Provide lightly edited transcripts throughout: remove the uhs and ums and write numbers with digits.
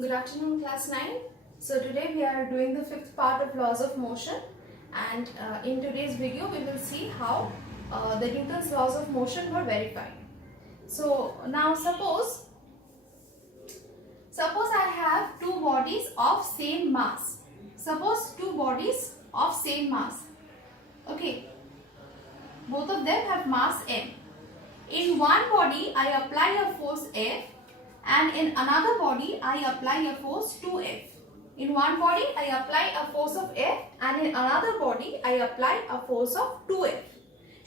Good afternoon, class 9. So today we are doing the fifth part of laws of motion, and in today's video we will see how the Newton's laws of motion were verified. So now suppose I have two bodies of same mass. Suppose two bodies of same mass. Okay, both of them have mass m. In one body I apply a force F, and in another body I apply a force 2F. In one body I apply a force of F, and in another body I apply a force of 2F.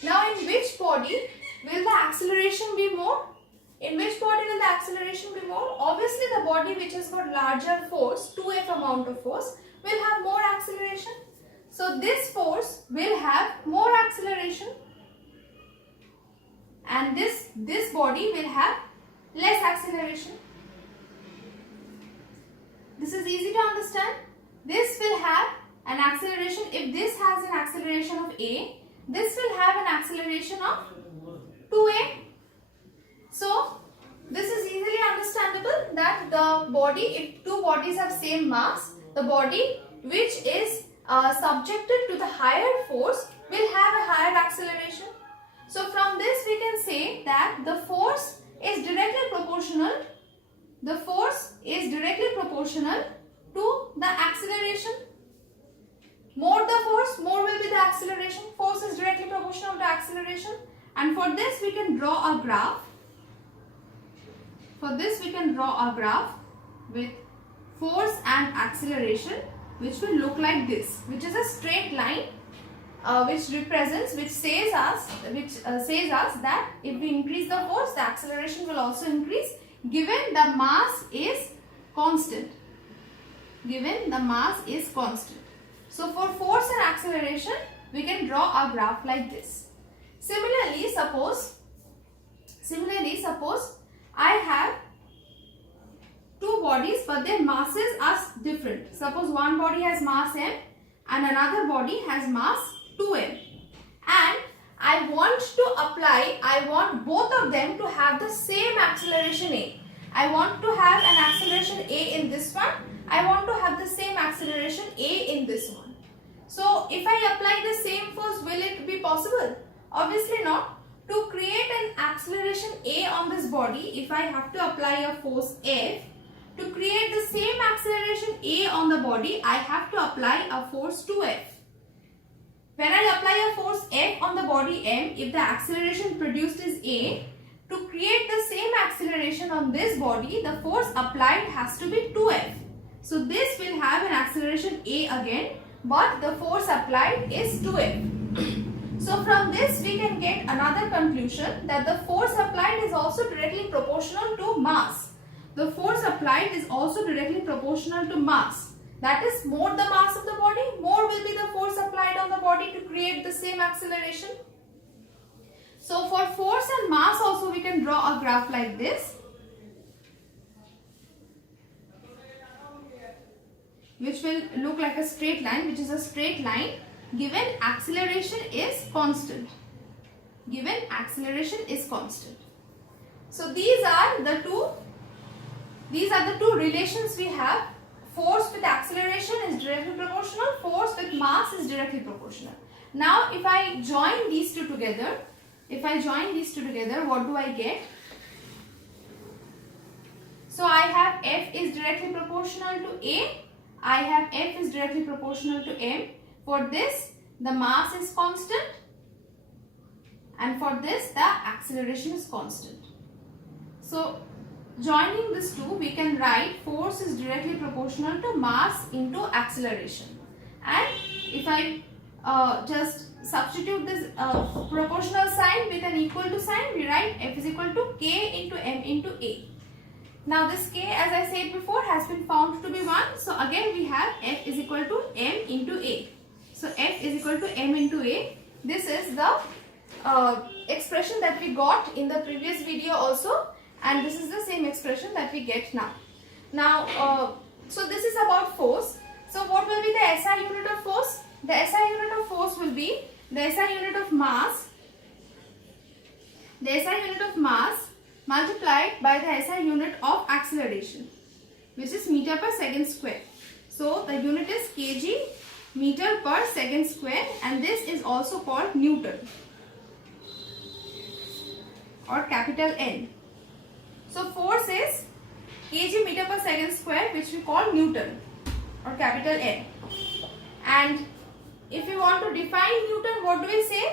Now in which body will the acceleration be more? In which body will the acceleration be more? Obviously the body which has got larger force, 2F amount of force, will have more acceleration. So this force will have more acceleration, and this body will have less acceleration. This is easy to understand. This will have an acceleration. If this has an acceleration of a, this will have an acceleration of 2a. So this is easily understandable that the body, if two bodies have same mass, the body which is subjected to the higher force will have a higher acceleration. So from this we can say that the force is directly proportional. The force is directly proportional to the acceleration. More the force, more will be the acceleration. Force is directly proportional to acceleration. And for this we can draw a graph. For this we can draw a graph with force and acceleration, which will look like this, which is a straight line. Which says us that if we increase the force, the acceleration will also increase, given the mass is constant. Given the mass is constant. So for force and acceleration, we can draw a graph like this. Similarly, suppose I have two bodies, but their masses are different. Suppose one body has mass m and another body has mass 2m, and I want both of them to have the same acceleration a. I want to have an acceleration a in this one. I want to have the same acceleration a in this one. So if I apply the same force, will it be possible? Obviously not. To create an acceleration a on this body, if I have to apply a force F, to create the same acceleration a on the body, I have to apply a force 2F. When I apply a force F on the body m, if the acceleration produced is a, to create the same acceleration on this body, the force applied has to be 2F. So this will have an acceleration a again, but the force applied is 2F. So from this we can get another conclusion, that the force applied is also directly proportional to mass. The force applied is also directly proportional to mass. That is, more the mass of the body, more will be the force applied on the body to create the same acceleration. So for force and mass also we can draw a graph like this, which will look like a straight line, which is a straight line given acceleration is constant. Given acceleration is constant. So these are the two relations we have. Force with acceleration is directly proportional. Force with mass is directly proportional. Now if I join these two together, what do I get? So I have F is directly proportional to A. I have F is directly proportional to M. For this, the mass is constant, and for this, the acceleration is constant. So joining these two, we can write force is directly proportional to mass into acceleration. And if I just substitute this proportional sign with an equal to sign, we write F is equal to K into M into A. Now this K, as I said before, has been found to be 1. So again we have F is equal to M into A. So F is equal to M into A. This is the expression that we got in the previous video also. And this is the same expression that we get now. Now, so this is about force. So what will be the SI unit of force? The SI unit of force will be the SI unit of mass. The SI unit of mass multiplied by the SI unit of acceleration. which is meter per second square. So the unit is kg meter per second square, and this is also called Newton or capital N. So force is kg meter per second square, which we call Newton or capital N. And if you want to define Newton, what do we say?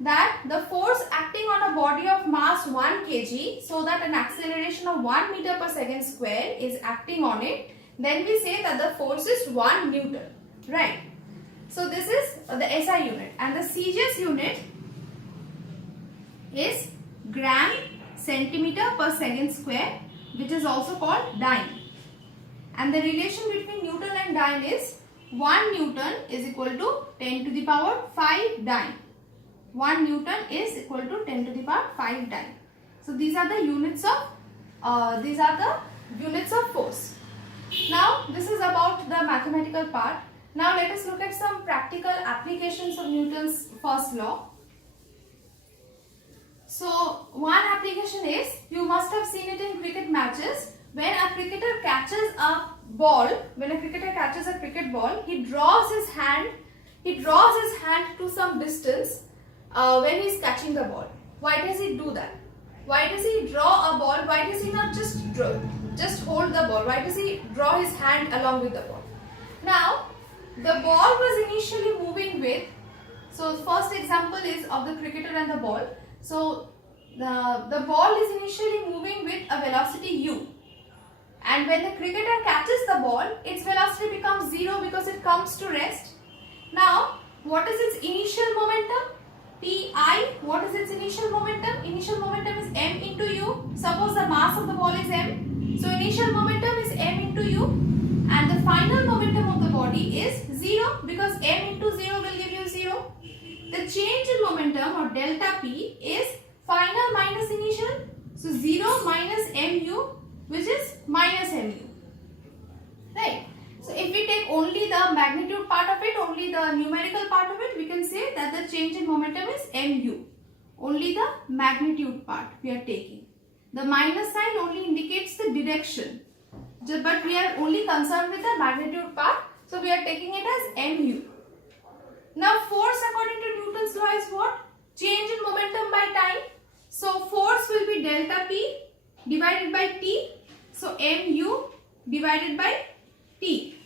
That the force acting on a body of mass 1 kg, so that an acceleration of 1 meter per second square is acting on it, then we say that the force is 1 Newton, right? So this is the SI unit, and the CGS unit is gram centimeter per second square, which is also called dyne. And the relation between Newton and dyne is 1 Newton is equal to 10 to the power 5 dyne. 1 Newton is equal to 10 to the power 5 dyne. So these are the units of force. Now this is about the mathematical part. Now let us look at some practical applications of Newton's first law. So one application is, you must have seen it in cricket matches, when a cricketer catches a ball, when a cricketer catches a cricket ball, he draws his hand to some distance when he is catching the ball. Why does he do that? Why does he draw a ball? Why does he not just hold the ball? Why does he draw his hand along with the ball? Now, the ball was initially moving with, so first example is of the cricketer and the ball. So the ball is initially moving with a velocity u, and when the cricketer catches the ball, its velocity becomes 0 because it comes to rest. Now, what is its initial momentum? Pi. What is its initial momentum? Initial momentum is m into u. Suppose the mass of the ball is m. So initial momentum is m into u, and the final momentum of the body is 0 because m into 0 will give you 0. The change in momentum or delta p is final minus initial. So 0 minus mu, which is minus mu. Right. So if we take only the magnitude part of it, only the numerical part of it, we can say that the change in momentum is mu. Only the magnitude part we are taking. The minus sign only indicates the direction. But we are only concerned with the magnitude part. So we are taking it as mu. Now force according to Newton's law is what? Change in momentum by time. So force will be delta P divided by T. So mu divided by T.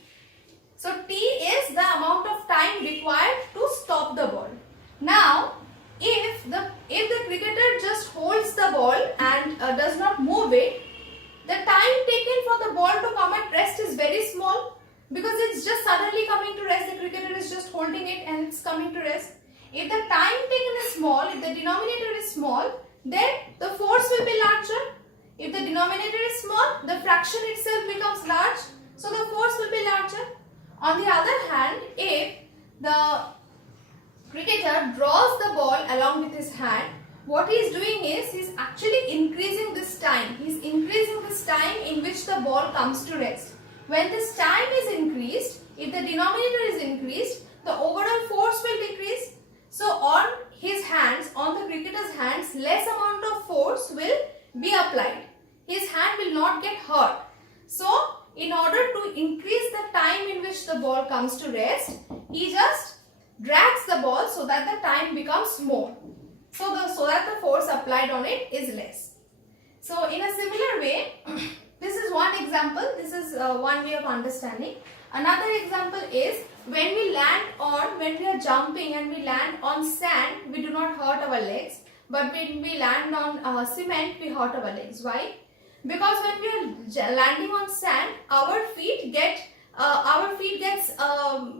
So T is the amount of time required to stop the ball. Now if the cricketer just holds the ball and does not move it, the time taken for the ball to come at rest is very small, because it's just suddenly coming to rest. The cricketer is just holding it and it's coming to rest. If the time taken is small, if the denominator is small, then the force will be larger. If the denominator is small, the fraction itself becomes large, so the force will be larger. On the other hand, if the cricketer draws the ball along with his hand, what he is doing is, he is actually increasing this time. He is increasing this time in which the ball comes to rest. When this time is increased, if the denominator is increased, the overall force will decrease. So on his hands, on the cricketer's hands, less amount of force will be applied. His hand will not get hurt. So in order to increase the time in which the ball comes to rest, he just drags the ball so that the time becomes more. So that the force applied on it is less. So in a similar way, this is one example. This is one way of understanding. Another example is, when we are jumping and we land on sand, we do not hurt our legs. But when we land on cement, we hurt our legs. Why? Because when we are landing on sand, our feet gets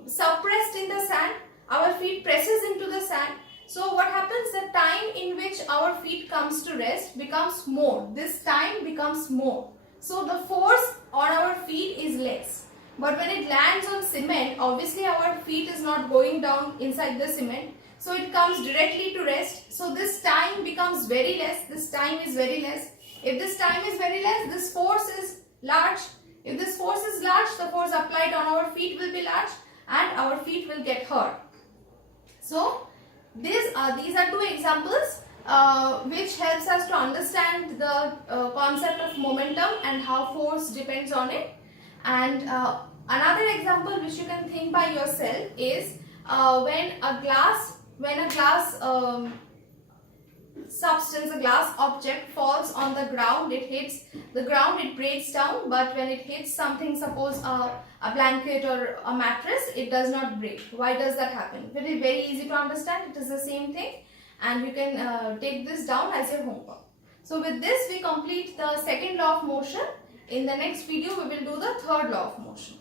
suppressed in the sand. Our feet presses into the sand. So what happens? The time in which our feet comes to rest becomes more. This time becomes more. So the force on our feet is less. But when it lands on cement, obviously our feet is not going down inside the cement. So it comes directly to rest. So this time becomes very less. This time is very less. If this time is very less, this force is large. If this force is large, the force applied on our feet will be large and our feet will get hurt. So these are two examples which helps us to understand the concept of momentum and how force depends on it. And another example which you can think by yourself is when a glass substance, a glass object falls on the ground, it hits the ground, it breaks down, but when it hits something, suppose a blanket or a mattress, it does not break. Why does that happen? It is very easy to understand. It is the same thing, and you can take this down as your homework. So with this we complete the second law of motion. In the next video we will do the third law of motion.